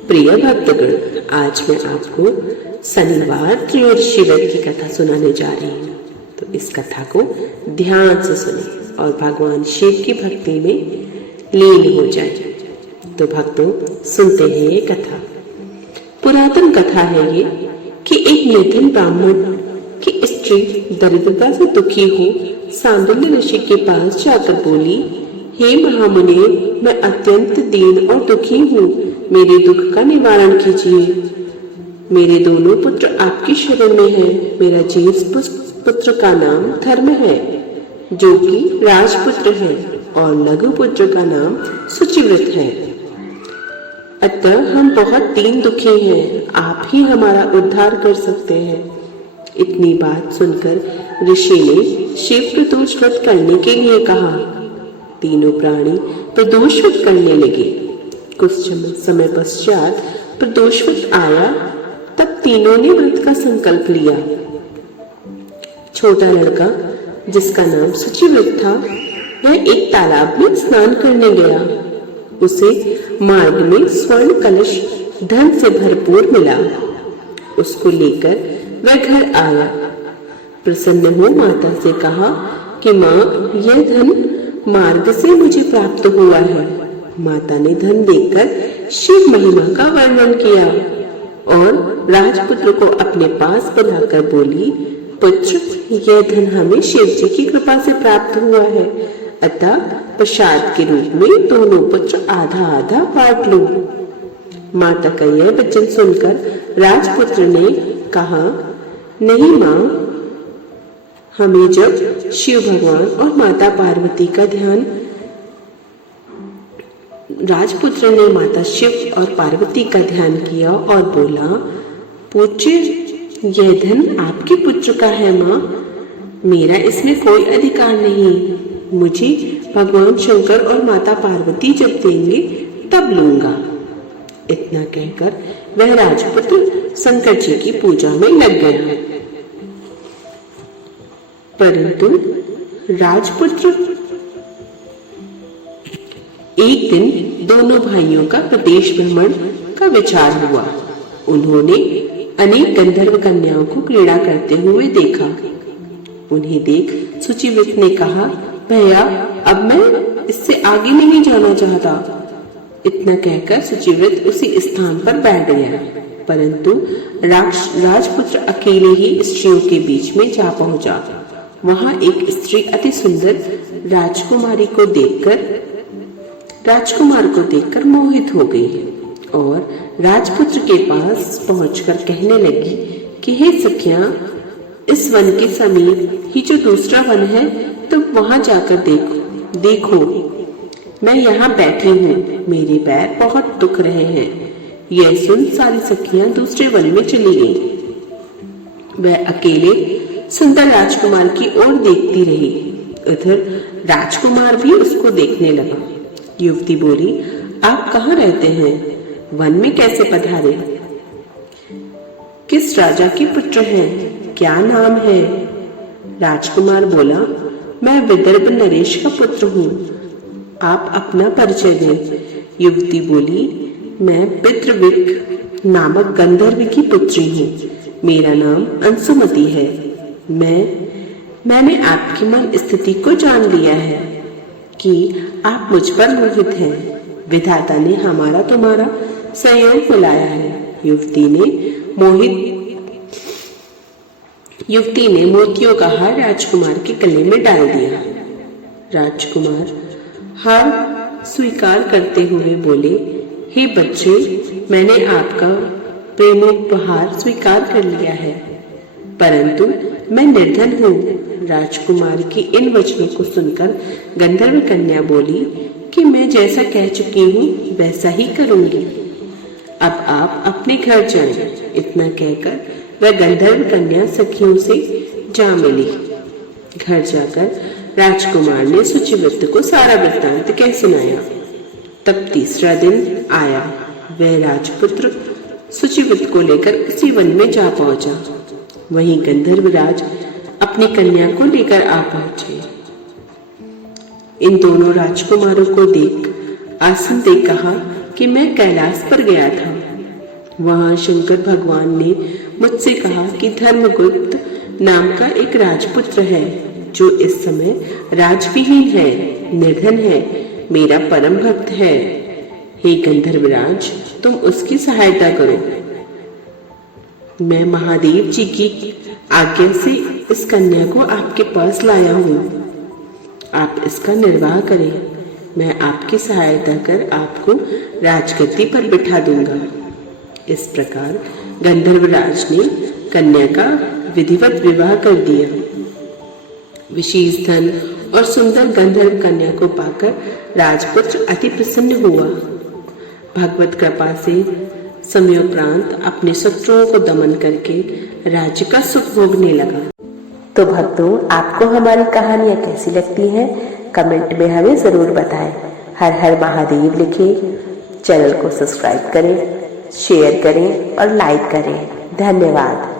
प्रिय भक्तगण, आज मैं आपको शनिवार त्रयोदशी व्रत की कथा सुनाने जा रही हूँ। तो इस कथा को ध्यान से सुने और भगवान शिव की भक्ति में लीन हो जाए। तो भक्तों, सुनते हैं ये कथा। पुरातन कथा है ये कि एक निर्धन ब्राह्मण की स्त्री दरिद्रता से दुखी हो सांडिल्य ऋषि के पास जाकर बोली, हे महामुनि, मैं अत्यंत दीन और दुखी हूँ, मेरे दुख का निवारण कीजिए। मेरे दोनों पुत्र आपकी शरण में हैं। मेरा ज्येष्ठ पुत्र का नाम धर्म है, जो कि राजपुत्र है, और लघु पुत्र का नाम सुचिव्रत है। अतः हम बहुत दीन दुखी हैं, आप ही हमारा उद्धार कर सकते हैं। इतनी बात सुनकर ऋषि ने शिव प्रदोष व्रत करने के लिए कहा। तीनों प्राणी प्रदोष व्रत करने लगे। कुछ समय पश्चात प्रदोष व्रत आया, तब तीनों ने व्रत का संकल्प लिया। छोटा लड़का, जिसका नाम सुचिव्रत था, वह एक तालाब में स्नान करने गया। उसे मार्ग में स्वर्ण कलश धन से भरपूर मिला। उसको लेकर वह घर आया। प्रसन्न हो माता से कहा कि माँ, यह धन मार्ग से मुझे प्राप्त हुआ है। माता ने धन देकर शिव महिमा का वर्णन किया और राजपुत्र को अपने पास बुलाकर बोली, पुत्र, यह धन हमें शिव जी की कृपा से प्राप्त हुआ है, अतः प्रसाद के रूप में दोनों पुत्र आधा आधा बांट लो। माता का यह वचन सुनकर राजपुत्र ने कहा, नहीं माँ, हमें जब शिव भगवान और माता पार्वती का ध्यान। राजपुत्र ने माता शिव और पार्वती का ध्यान किया और बोला, पूज्य, यह धन आपके पुत्र का है माँ, मेरा इसमें कोई अधिकार नहीं। मुझे भगवान शंकर और माता पार्वती जब देंगे तब लूंगा। इतना कहकर वह राजपुत्र शंकर जी की पूजा में लग गया। परंतु राजपुत्र एक दिन दोनों भाइयों का प्रदेश भ्रमण का विचार हुआ। उन्होंने अनेक गंधर्व कन्याओं को क्रीड़ा करते हुए देखा। उन्हें देख सुचिव्रत ने कहा, भैया, अब मैं इससे आगे नहीं जाना चाहता। इतना कहकर सुचिव्रत उसी स्थान पर बैठ गया। परंतु राजपुत्र अकेले ही स्त्रियों के बीच में जा पहुंचा। वहां एक स्त्री अति सुंदर राजकुमार को देखकर मोहित हो गई और राजपुत्र के पास पहुंचकर कहने लगी कि हे सखियां, इस वन के समीप ही जो दूसरा वन है, तो वहां जाकर देखो, मैं यहाँ बैठी हूँ, मेरे पैर बहुत दुख रहे हैं। यह सुन सारी सखियां दूसरे वन में चली गईं। वह अकेले सुंदर राजकुमार की ओर देखती रही। उधर राजकुमार भी उसको देखने लगा। युवती बोली, आप कहाँ रहते हैं? वन में कैसे पधारे? किस राजा के पुत्र हैं? क्या नाम है? राजकुमार बोला, मैं विदर्भ नरेश का पुत्र हूँ। आप अपना परिचय दें। युवती बोली, मैं पितृविक नामक गंधर्व की पुत्री हूँ। मेरा नाम अंशुमति है। मैंने आपकी मन स्थिति को जान लिया है कि आप मुझ पर मोहित हैं। विधाता ने हमारा तुम्हारा संयोग बुलाया है। युवती ने मोतियों का हार राजकुमार के गले में डाल दिया। राजकुमार हार स्वीकार करते हुए बोले, हे बच्चे, मैंने आपका प्रेमोपहार स्वीकार कर लिया है, परंतु मैं निर्धन हूँ। राजकुमार की इन वचनों को सुनकर गंधर्व कन्या बोली कि मैं जैसा कह चुकी हूँ वैसा ही करूंगी। अब आप अपने घर जाएं। इतना कहकर वह गंधर्व कन्या सखियों से जा मिली। घर जाकर राजकुमार ने सुचिव्रत को सारा वृत्तांत कह सुनाया। तब तीसरा दिन आया। वह राजपुत्र सुचिव्रत को लेकर उसी वन में जा पहुंचा। वहीं गंधर्वराज अपनी कन्या को लेकर आ पहुंचे। इन दोनों राजकुमारों को देख आसन देख कहा कि मैं कैलाश पर गया था। वहां शंकर भगवान ने मुझसे कहा कि धर्मगुप्त नाम का एक राजपुत्र है जो इस समय राजविहीन है, निर्धन है, मेरा परम भक्त है। हे गंधर्वराज, तुम उसकी सहायता करो। मैं महादेव जी की आज्ञा से इस कन्या को आपके पास लाया हूँ। आप इसका निर्वाह करें। मैं आपकी सहायता कर आपको राजगद्दी पर बिठा दूंगा। इस प्रकार गंधर्वराज ने कन्या का विधिवत विवाह कर दिया। विशेष धन और सुंदर गंधर्व कन्या को पाकर राजपुत्र अति प्रसन्न हुआ। भगवत कृपा से समयोपरांत अपने शत्रुओं को दमन करके राज्य का सुख भोगने लगा। तो भक्तों, आपको हमारी कहानियाँ कैसी लगती हैं? कमेंट में हमें जरूर बताएं। हर हर महादेव लिखें, चैनल को सब्सक्राइब करें, शेयर करें और लाइक करें। धन्यवाद।